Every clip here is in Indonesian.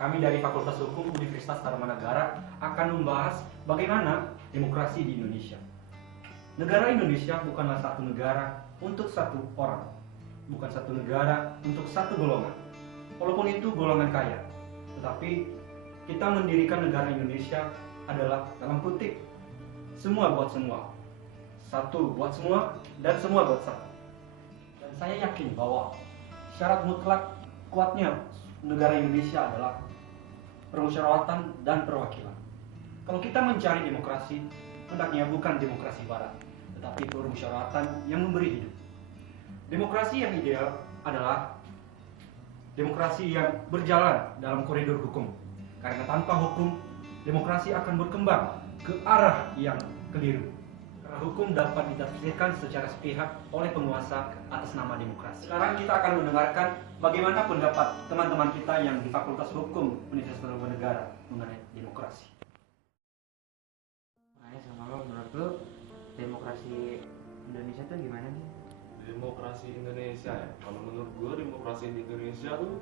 Kami dari Fakultas Hukum Universitas Tarumanagara akan membahas bagaimana demokrasi di Indonesia. Negara Indonesia bukanlah satu negara untuk satu orang, bukan satu negara untuk satu golongan. Walaupun itu golongan kaya, tetapi kita mendirikan negara Indonesia adalah dalam kutip semua buat semua, satu buat semua, dan semua buat satu. Dan saya yakin bahwa syarat mutlak kuatnya negara Indonesia adalah permusyawaratan dan perwakilan. Kalau kita mencari demokrasi, hendaknya bukan demokrasi barat, tetapi permusyawaratan yang memberi hidup. Demokrasi yang ideal adalah demokrasi yang berjalan dalam koridor hukum. Karena tanpa hukum, demokrasi akan berkembang ke arah yang keliru. Karena hukum dapat ditafsirkan secara sepihak oleh penguasa atas nama demokrasi. Sekarang kita akan mendengarkan bagaimana pendapat teman-teman kita yang di Fakultas Hukum Universitas Tarumanagara mengenai demokrasi. Makanya sama lo, menurut lo demokrasi Indonesia tuh gimana nih? Demokrasi Indonesia ya, kalau menurut gue demokrasi di Indonesia tuh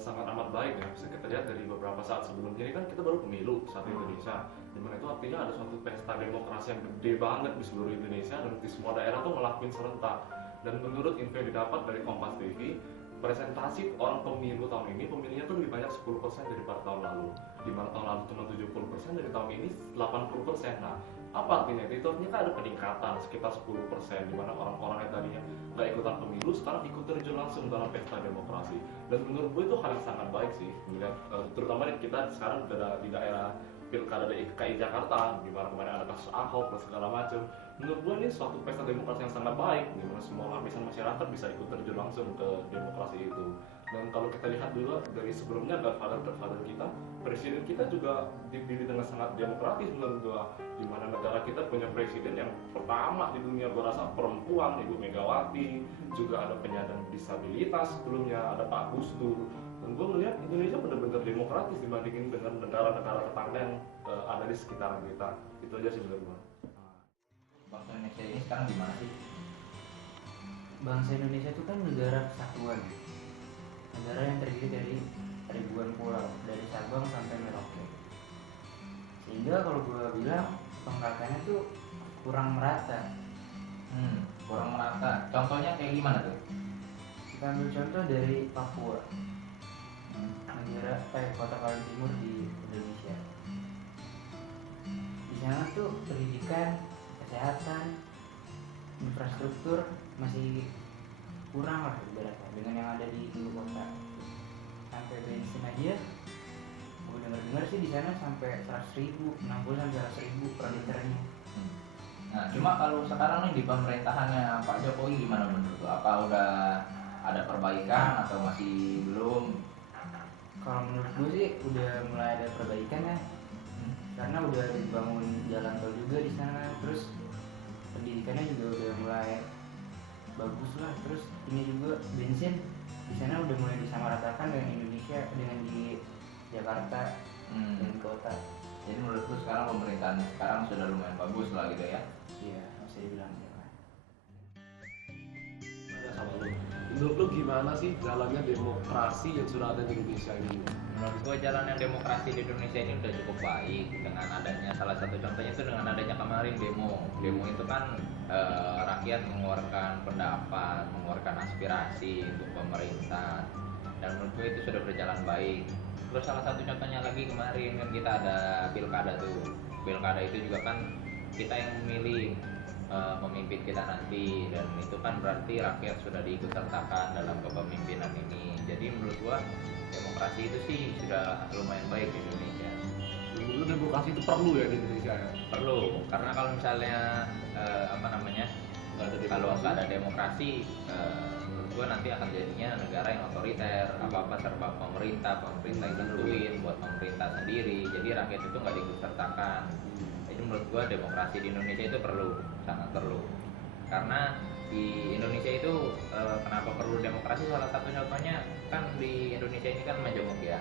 sangat amat baik ya. Bisa kita lihat dari beberapa saat sebelumnya ini kan kita baru pemilu saat Indonesia, dimana itu artinya ada suatu pesta demokrasi yang gede banget di seluruh Indonesia dan di semua daerah tuh ngelakuin serentak. Dan menurut info yang didapat dari Kompas TV, presentasi orang pemilu tahun ini pemilihnya tuh lebih banyak 10% daripada tahun lalu, dimana tahun lalu cuma 70%, dari tahun ini 80%. Nah, apa artinya itu? Artinya kan ada peningkatan sekitar 10%, dimana orang-orang yang tadinya nggak ikutan pemilu sekarang ikut terjun langsung dalam pesta demokrasi. Dan menurut gue itu hal yang sangat baik sih, melihat terutama kita sekarang di daerah pilkada DKI Jakarta, di mana kemarin ada kasus Ahok dan segala macam. Menurut gue ini suatu pesta demokrasi yang sangat baik, di mana semua lapisan masyarakat bisa ikut terjun langsung ke demokrasi itu. Dan kalau kita lihat dulu dari sebelumnya godfather kita, presiden kita juga dipilih dengan sangat demokratis menurut gue, di mana negara kita punya presiden yang pertama di dunia gue rasa perempuan, Ibu Megawati, juga ada penyandang disabilitas sebelumnya, ada Pak Gus Dur. Dan gue melihat Indonesia benar-benar demokratis dibandingin dengan negara-negara tetangga yang ada di sekitaran kita. Itu aja sih menurut gue. Bangsa Indonesia ini sekarang di mana sih? Bangsa Indonesia itu kan negara kesatuan, negara yang terdiri dari ribuan pulau dari Sabang sampai Merauke. Sehingga kalau gue bilang pemeratannya tuh kurang merata. Kurang merata. Contohnya kayak gimana tuh? Kita ambil contoh dari Papua, negara kota paling timur di Indonesia. Di sana tuh pendidikan, kesehatan, infrastruktur masih kurang lah ibaratnya dengan yang ada di ibu kota. Sampai bensin aja, gue dengar sih di sana sampai 100.000, 60 sampai 100.000 per liternya. Nah, cuma kalau sekarang nih di pemerintahannya Pak Jokowi gimana menurut lu? Apa udah ada perbaikan atau masih belum? Kalau menurut gue sih udah mulai ada perbaikan ya, karena udah dibangun jalan tol juga di sana, terus pendidikannya juga udah mulai bagus lah, terus ini juga bensin di sana udah mulai disamaratakan dengan Indonesia, dengan di Jakarta dan kota. Jadi menurut lu sekarang pemerintahan sekarang sudah lumayan bagus lah gitu ya? Iya, bisa dibilang gitu. Sama lu. Menurut lu gimana sih jalannya demokrasi yang sudah ada di Indonesia ini? Menurut gue jalannya demokrasi di Indonesia ini udah cukup baik dengan adanya salah satu contohnya itu dengan adanya kemarin demo itu kan rakyat mengeluarkan pendapat, mengeluarkan aspirasi untuk pemerintah, dan menurut gue itu sudah berjalan baik. Terus salah satu contohnya lagi kemarin kan kita ada pilkada itu juga kan kita yang memilih pemimpin kita nanti, dan itu kan berarti rakyat sudah diikut sertakan dalam kepemimpinan ini. Jadi menurut gua demokrasi itu sih sudah lumayan baik di Indonesia. Menurut demokrasi itu perlu ya di Indonesia ya? Perlu, karena kalau misalnya kalau nggak ada demokrasi, menurut gua nanti akan jadinya negara yang otoriter, apa-apa serba pemerintah yang tentuin buat pemerintah sendiri, jadi rakyat itu nggak diikut sertakan. Jadi menurut gua demokrasi di Indonesia itu perlu, sangat perlu. Karena di Indonesia itu kenapa perlu demokrasi, salah satu contohnya kan di Indonesia ini kan majemuk ya,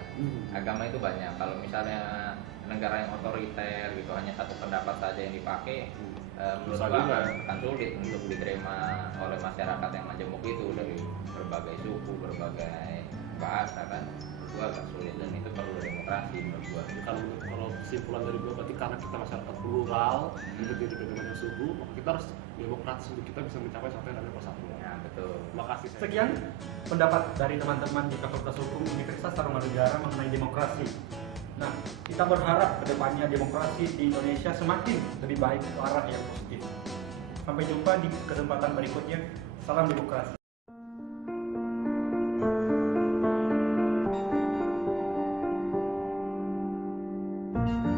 agama itu banyak. Kalau misalnya negara yang otoriter gitu hanya satu pendapat saja yang dipakai, menurut gua akan sulit untuk diterima oleh masyarakat yang majemuk itu, dari berbagai suku, berbagai bahasa kan. gua agak sulit, dan itu perlu demokrasi menurut gua. Kalau kesimpulan dari gue berarti karena kita masyarakat plural, terdiri dari banyak suku, maka kita harus demokratis untuk kita bisa mencapai suatu yang namanya persatuan. Ya betul. Makasih. Sekian pendapat dari teman-teman di Fakultas Hukum Universitas Tarumanegara mengenai demokrasi. Nah, kita berharap kedepannya demokrasi di Indonesia semakin lebih baik ke arah yang positif. Sampai jumpa di kesempatan berikutnya. Salam demokrasi. Thank you.